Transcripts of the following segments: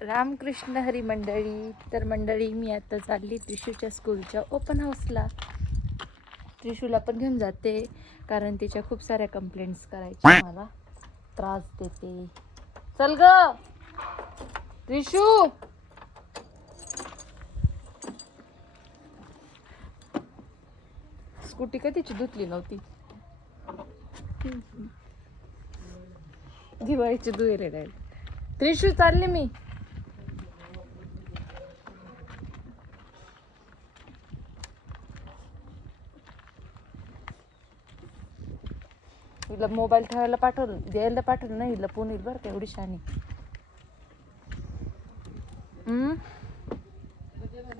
रामकृष्ण हरी मंडळी तर मंडळी मी आता चालली त्रिशूच्या स्कूलच्या ओपन हाऊसला त्रिशूला पण घेऊन जाते कारण तिच्या खूप साऱ्या कंप्लेंट्स करायच्या मला. त्रास देते. चल ग! त्रिशू! स्कूटी कधीची धुतली नव्हती? दिवाळीची धुयले राहील. त्रिशू चालले मी. हिला मोबाईल ठेवायला पाठवलं द्यायला पाठवलं नाही हिला फोन येईल बरं का एवढी हम्म?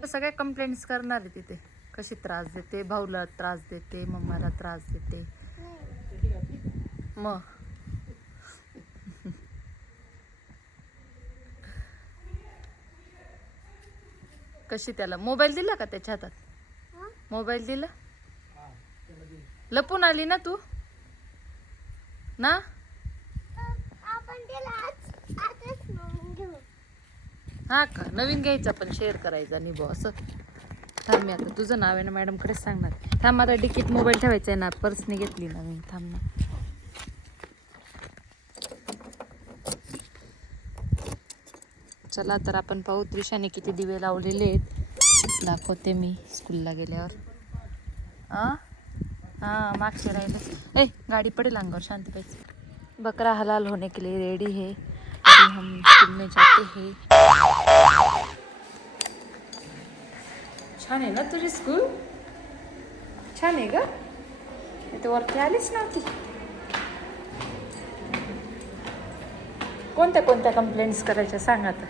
सगळ्या कंप्लेंट्स करणार आहे तिथे. कशी त्रास देते भाऊला त्रास देते मम्माला त्रास देते. मग कशी त्याला मोबाईल दिला का त्याच्या हातात? मोबाईल दिला? लपून आली ना तू? ना? हा का? नवीन घ्यायचा पण शेअर करायचा. निभो असं. थांब मी आता तुझं नाव आहे ना मॅडमकडेच सांगणार. थांब आता डिकीत मोबाईल ठेवायचा आहे ना पर्सने घेतली ना मी. थांब ना. चला तर आपण पाहू त्रिशाने किती दिवे लावलेले आहेत. दाखवते मी स्कूलला गेल्यावर. हां हां मागचे राहिले. ए गाड़ी पड़े अंगावर शांत पाहिजे बकरा हलाल होने के लिए रेडी है. अभी हम स्कूल में जाते हैं. छान आहे ना तुझी स्कूल छान आहे का? इथे वरती आलीच नव्हती कोणत्या कोणत्या कंप्लेंट्स करायच्या सांग आता.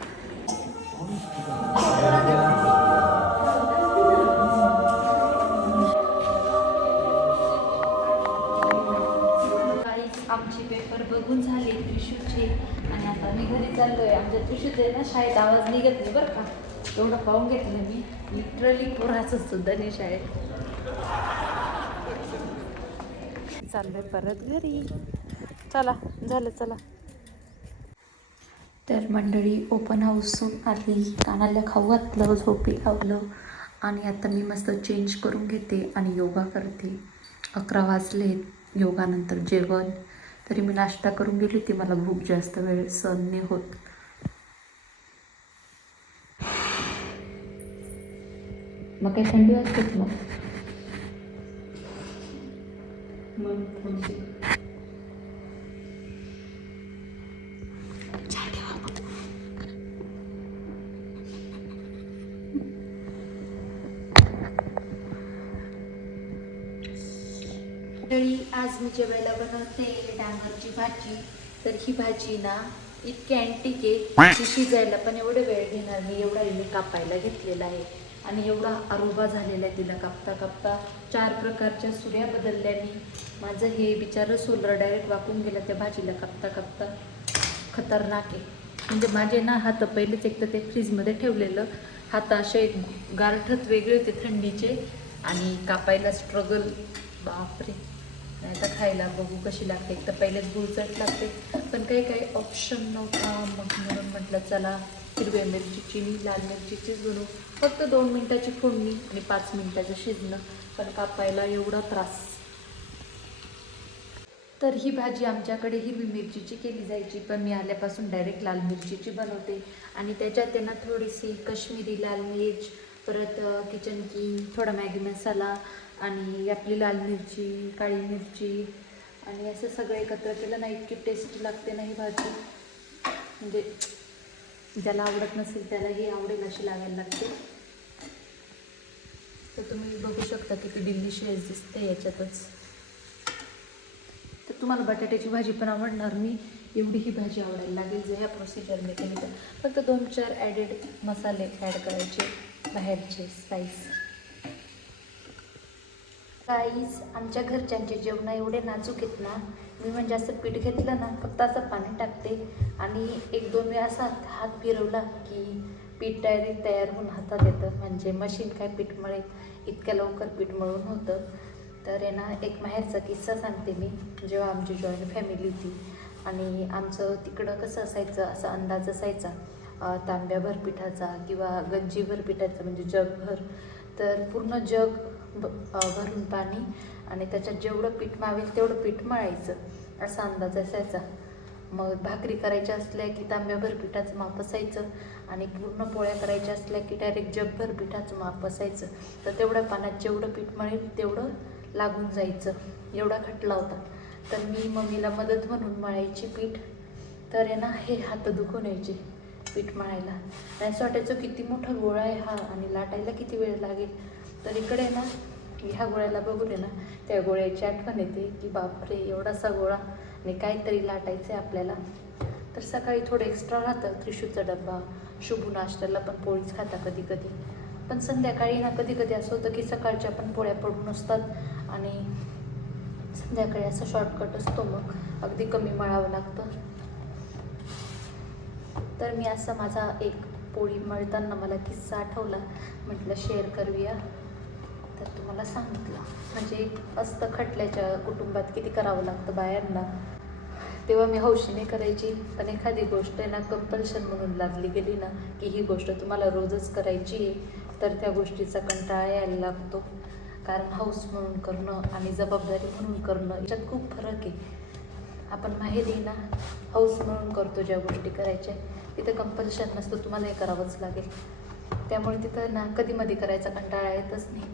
आणि आता घरी चाललोय. आमच्या त्रिशूचे ना शाळेत आवाज निघत नाही बरं का. एवढं पाहून घेतलं मी. लिटरली पोराचं सुद्धा नाही शाळेत. चाललोय परत घरी. चला झालं चला. तर मंडळी ओपन हाऊसून आली. कानाला खाऊ घातलं झोपी लावलं. आणि आता मी मस्त चेंज करून घेते आणि योगा करते. अकरा वाजले योगानंतर जेवण. तरी मी नाश्ता करून गेली होती. मला भूक जास्त वेळ सहन नाही होत. मग काही थंडी वाजतेच मग? मंडळी आज मी जेवायला बनवते डांगरची भाजी. तर ही भाजी ना इतकी अँटिक आहे शिजायला पण एवढे वेळ घेणार मी एवढा मी कापायला घेतलेला आहे. आणि एवढा आरोबा झालेला आहे तिला कापता कापता. चार प्रकारच्या सुऱ्या बदलल्या मी. माझं हे बिचारं सोलर डायरेक्ट वाकून गेलं त्या भाजीला कापता कापता. खतरनाक आहे. म्हणजे माझे ना हात पहिलेच एक तर ते फ्रीजमध्ये ठेवलेलं. हात असे गारठत वेगळे होते थंडीचे. आणि कापायला स्ट्रगल बापरे. नाही तर खायला बघू कशी लागते. तर पहिलेच गुळचट लागते. पण काही काही ऑप्शन नव्हता. मग म्हणून म्हटलं चला हिरव्या मिरचीची लाल मिरचीचीच बनवू. फक्त दोन मिनटाची फोडणी आणि पाच मिनटाचं शिजणं. पण कापायला एवढा त्रास. तर ही भाजी आमच्याकडे हिरवी मिरचीची केली जायची पण मी आल्यापासून डायरेक्ट लाल मिरचीची बनवते. आणि त्याच्यात त्यांना थोडीशी कश्मीरी लाल मिर्च परत किचन किंग थोडा मॅगी मसाला आणि आपली लाल मिरची काळी मिरची आणि असं सगळं एकत्र केलं. ना इतकी टेस्ट लागते ना ही भाजी. म्हणजे ज्याला आवडत नसेल त्यालाही आवडेल अशी लागायला लागते. तर तुम्ही बघू शकता किती डिलिशियस दिसते याच्यातच. तर तुम्हाला बटाट्याची भाजी पण आवडणार. मी एवढी ही भाजी आवडायला लागेल जे या प्रोसिजरने केली तर. फक्त दोन चार ॲडेड मसाले ॲड करायचे बाहेरचे स्पाईस काहीच आमच्या घरच्यांचे जेवण एवढे नाजूक आहेत ना मी म्हणजे असं पीठ घेतलं ना फक्त असं पाणी टाकते. आणि एक दोन वेळा असा हात फिरवला की पीठ डायरेक्ट तयार होऊन हातात येतं. म्हणजे मशीन काय पीठ मळेल इतक्या लवकर पीठ मळून होतं. तर आहे ना एक माहेरचा किस्सा सांगते मी जेव्हा आमची जॉईंट फॅमिली होती. आणि आमचं तिकडं कसं असायचं असा अंदाज असायचा तांब्या तांब्याभर पिठाचा किंवा गंजीभर पिठाचा म्हणजे जगभर. तर पूर्ण जग ब भरून पाणी आणि त्याच्यात जेवढं पीठ मावेल तेवढं पीठ मळायचं. असा अंदाज असायचा. मग भाकरी करायच्या असल्या की तांब्याभर पिठाचं माप असायचं आणि पूर्ण पोळ्या करायच्या असल्या की डायरेक्ट जगभर पिठाचं माप असायचं. तर तेवढ्या पाण्यात जेवढं पीठ मळेल तेवढं लागून जायचं. एवढा खटला होता. तर मी मम्मीला मदत म्हणून मळायची पीठ. तर आहे ना हे हात दुखून यायचे पीठ मळायला. आणि असं वाटायचं किती मोठा गोळा आहे हा आणि लाटायला किती वेळ लागेल? तर इकडे ना ह्या गोळ्याला बघून आहे ना त्या गोळ्याची आठवण येते की बापरे एवढासा गोळा आणि काहीतरी लाटायचं आहे आपल्याला. तर सकाळी थोडं एक्स्ट्रा राहतं त्रिशूचा डब्बा शुभू नाश्त्याला पण पोळीच खाता कधी कधी पण संध्याकाळी ना कधी कधी असं होतं की सकाळच्या पण पोळ्या पडून असतात आणि संध्याकाळी असं शॉर्टकट असतो मग अगदी कमी मळावं लागतं. तर मी असा माझा एक पोळी मळताना मला किस्सा आठवला म्हटलं शेअर करूया. तुम्हाला सांगितलं. म्हणजे असतं खटल्याच्या कुटुंबात किती करावं लागतं बायांना. तेव्हा मी हौशीने करायची. पण एखादी गोष्ट आहे ना कंपल्शन म्हणून लागली गेली ना की ही गोष्ट तुम्हाला रोजच करायची आहे तर त्या गोष्टीचा कंटाळा यायला लागतो. कारण हौस म्हणून करणं आणि जबाबदारी म्हणून करणं याच्यात खूप फरक आहे. आपण माहेरी ना हौस म्हणून करतो ज्या गोष्टी करायच्या तिथं कंपल्शन नसतं तुम्हाला हे करावंच लागेल. त्यामुळे तिथं ना कधीमध्ये करायचा कंटाळा येतच नाही.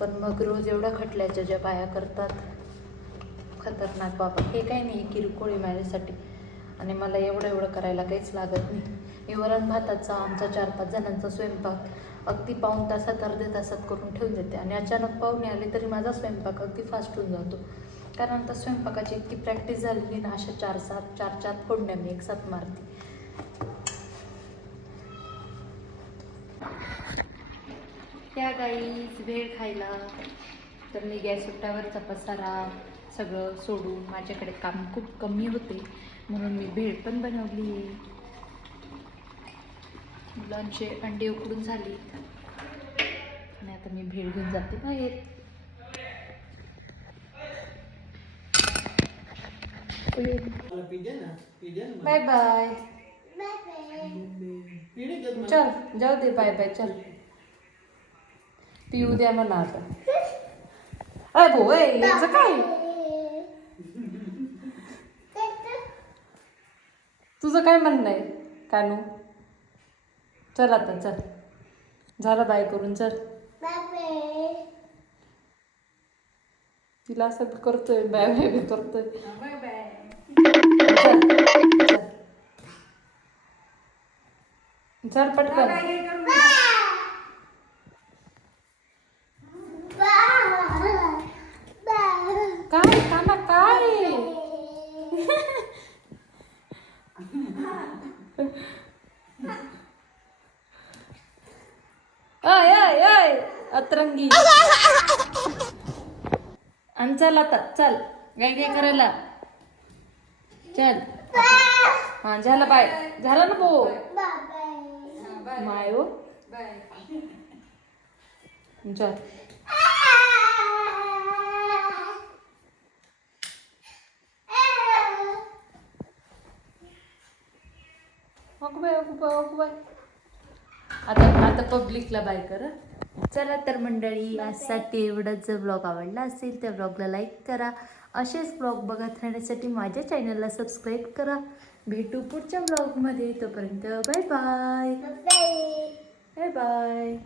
पण मग रोज एवढ्या खटल्याच्या ज्या बाया करतात. खतरनाक बाबा. हे काही नाही किरकोळ आहे माझ्यासाठी. आणि मला एवढं एवढं करायला काहीच लागत नाही. मी वरण भाताचा आमचा चार पाच जणांचा स्वयंपाक अगदी पाऊण तासात अर्ध्या तासात करून ठेवून देते. आणि अचानक पाहुणे आले तरी माझा स्वयंपाक अगदी फास्ट होऊन जातो. कारण आता स्वयंपाकाची इतकी प्रॅक्टिस झालेली ना अशा चार सात चार चार फोडण्या मी एक साथ मारते. त्या गाईच भेळ खायला. तर मी गॅस सुट्टावरचा पसारा सगळं सोडून माझ्याकडे काम खूप कमी होते. म्हणून मी भेळ पण बनवली. आहे मुलांचे अंडे उकडून झाली. आणि आता मी भेळ घेऊन जाते बाहेर. Bye bye. चल जाऊ दे बाय बाय चल. पिऊ द्या मला आता भाऊ ए, याचं काय तुझं काय म्हणणं आहे कानू चल आता चल झालं बाय करून चल तिला असं करतोय बाय बाय करतोय चल, चल. चल पटकन काय काना काय अय अय अय अतरंगी. आणि चल आता चल. काय काय करायला. चल. हा झालं बाय. झालं ना भाऊ? मायो हो. चल. अगं बाय अगं बाय अगं बाय. आता आता पब्लिकला बाय कर. चला तर मंडळी आजसाठी एवढंच जर ब्लॉग आवडला असेल तर ब्लॉगला लाईक करा. असेच ब्लॉग बघत राहण्यासाठी माझ्या चॅनलला सबस्क्राईब करा. भेटू पुढच्या ब्लॉगमध्ये तोपर्यंत बाय बाय बाय बाय